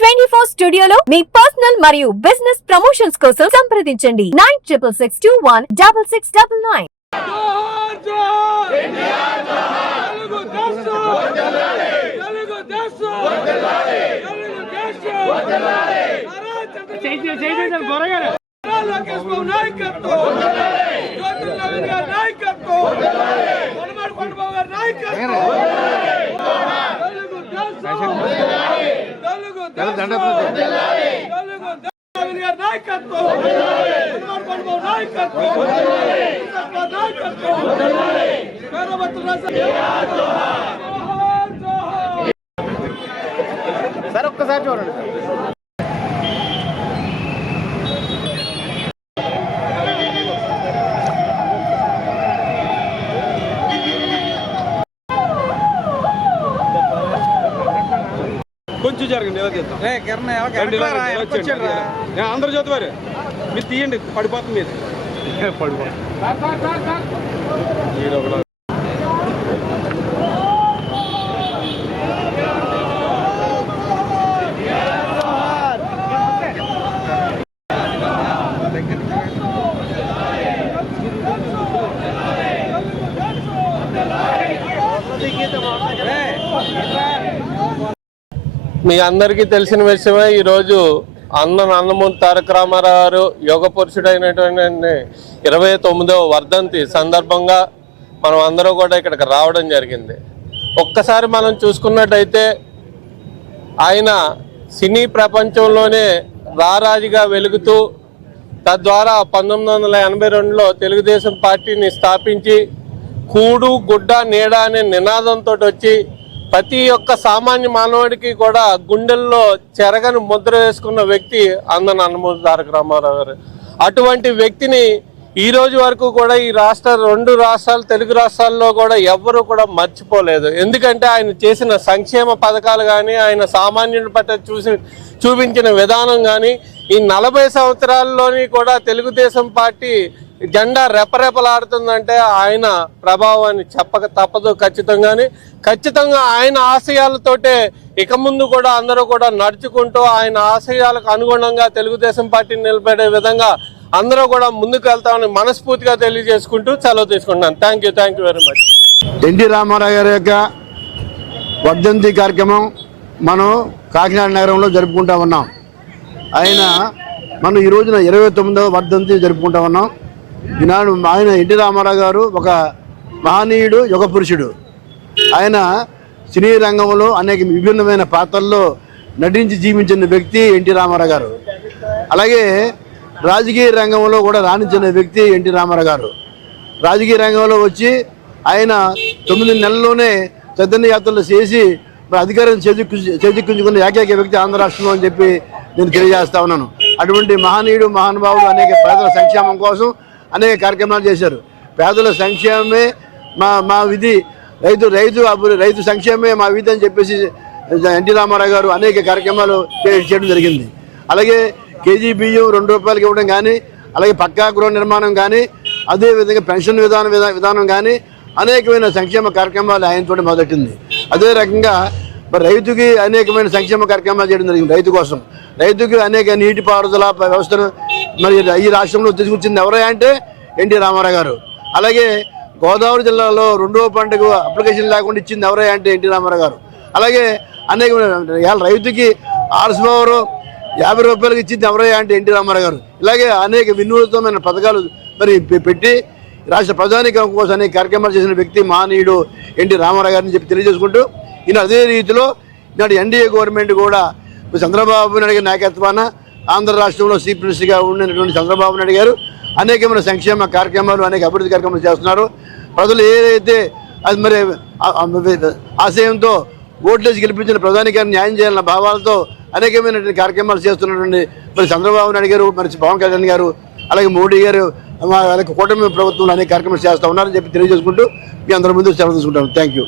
24 స్టూడియోలో మీ పర్సనల్ మరియు business promotions కోసం సంప్రదించండి 9662166699. సార్ ఒక్కసారి చూడండి. కొంచెం జరగండి ఆంధ్రజ్యోతి వారు మీరు తీయండి పడిపోతుంది మీరు పడిపోతుంది మీ అందరికీ తెలిసిన విషయమే ఈరోజు నందమూరి తారక రామారావు గారు యోగ పురుషుడైనటువంటి 29వ వర్ధంతి సందర్భంగా మనం అందరూ కూడా ఇక్కడికి రావడం జరిగింది. ఒక్కసారి మనం చూసుకున్నట్టయితే ఆయన సినీ ప్రపంచంలోనే రారాజుగా వెలుగుతూ తద్వారా 1982లో తెలుగుదేశం పార్టీని స్థాపించి కూడు గుడ్డ నీడ అనే నినాదంతో వచ్చి ప్రతి ఒక్క సామాన్య మానవుడికి కూడా గుండెల్లో చెరగని ముద్ర వేసుకున్న వ్యక్తి నందమూరి తారక రామారావు గారు. అటువంటి వ్యక్తిని ఈ రోజు వరకు కూడా ఈ రెండు రాష్ట్రాలు తెలుగు రాష్ట్రాల్లో కూడా ఎవ్వరూ కూడా మర్చిపోలేదు. ఎందుకంటే ఆయన చేసిన సంక్షేమ పథకాలు కానీ ఆయన సామాన్యుడి పట్ల చూపించిన విధానం కానీ ఈ 40 సంవత్సరాల్లోని కూడా తెలుగుదేశం పార్టీ జెండా రెపరెపలాడుతుందంటే ఆయన ప్రభావాన్ని చెప్పక తప్పదు. ఖచ్చితంగా ఆయన ఆశయాలతోటే ఇక ముందు కూడా అందరూ కూడా నడుచుకుంటూ ఆయన ఆశయాలకు అనుగుణంగా తెలుగుదేశం పార్టీని నిలబడే విధంగా అందరూ కూడా ముందుకు వెళ్తామని మనస్ఫూర్తిగా తెలియజేసుకుంటూ సెలవు తీసుకుంటున్నాను. Thank you very much. NT Rama Rao గారి యొక్క వర్ధంతి కార్యక్రమం మనం కాకినాడ నగరంలో జరుపుకుంటా ఉన్నాం. మనం ఈ రోజున 29వ వర్ధంతి జరుపుకుంటా ఉన్నాం. ఈనాడు ఆయన ఎన్టీ రామారావు గారు ఒక మహనీయుడు, యుగ పురుషుడు. ఆయన సినీ రంగంలో అనేక విభిన్నమైన పాత్రల్లో నటించి జీవించిన వ్యక్తి ఎన్టీ రామారావు గారు. అలాగే రాజకీయ రంగంలో కూడా రాణించిన వ్యక్తి ఎన్టీ రామారావు గారు. రాజకీయ రంగంలో వచ్చి ఆయన 9 నెలల్లోనే చైతన్య యాత్రలు చేసి అధికారం చేజిక్కించుకున్న ఏకైక వ్యక్తి ఆంధ్ర రాష్ట్రంలో అని చెప్పి నేను తెలియజేస్తా ఉన్నాను. అటువంటి మహనీయుడు, మహానుభావుడు అనేక పేదల సంక్షేమం కోసం అనేక కార్యక్రమాలు చేశారు. పేదల సంక్షేమమే మా విధి, రైతు సంక్షేమమే మా విధి అని చెప్పేసి ఎన్టీ రామారావు గారు అనేక కార్యక్రమాలు చేయడం జరిగింది. అలాగే కేజీ బియ్యం 2 రూపాయలకి ఇవ్వడం కానీ, అలాగే పక్కా గృహ నిర్మాణం కానీ, అదేవిధంగా పెన్షన్ విధానం కానీ అనేకమైన సంక్షేమ కార్యక్రమాలు ఆయనతో మొదటింది. అదే రకంగా రైతుకి అనేకమైన సంక్షేమ కార్యక్రమాలు చేయడం జరిగింది. రైతుకి అనేక నీటిపారుదల వ్యవస్థను ఈ రాష్ట్రంలో తీసుకొచ్చింది ఎవరైనా అంటే ఎన్టీ రామారావు గారు. అలాగే గోదావరి జిల్లాలో 2వ పంటకు అప్లికేషన్ లేకుండా ఇచ్చింది ఎవరైనా అంటే ఎన్టీ రామారావు గారు. అలాగే అనేక రైతుకి హార్స్ పవర్ 50 రూపాయలకి ఇచ్చింది ఎవరైనా అంటే ఎన్టీ రామారావు గారు. ఇలాగే అనేక వినూత్నమైన పథకాలు పెట్టి రాష్ట్ర ప్రజానీకం కోసం అనేక కార్యక్రమాలు చేసిన వ్యక్తి మహనీయుడు ఎన్టీ రామారావు గారిని చెప్పి తెలియజేసుకుంటూ అదే రీతిలో ఈనాడు ఎన్డీఏ గవర్నమెంట్ కూడా చంద్రబాబు నాయుడు గారి నాయకత్వాన ఆంధ్ర రాష్ట్రంలో చీఫ్ మినిస్టర్గా ఉన్నటువంటి చంద్రబాబు నాయుడు గారు అనేకమైన సంక్షేమ కార్యక్రమాలు, అనేక అభివృద్ధి కార్యక్రమాలు చేస్తున్నారు. ప్రజలు ఏదైతే అది ఆశయంతో ఓట్లేసి గెలిపించిన ప్రధానికాన్ని న్యాయం చేయాలన్న భావాలతో అనేకమైనటువంటి కార్యక్రమాలు చేస్తున్నటువంటి చంద్రబాబు నాయుడు గారు, పవన్ కళ్యాణ్ గారు, అలాగే మోడీ గారు, అలాగే కూటమి ప్రభుత్వంలో అనేక కార్యక్రమాలు చేస్తూ ఉన్నారని చెప్పి తెలియజేసుకుంటూ మీ అందరి ముందు సెలవు తీసుకుంటాను. Thank you.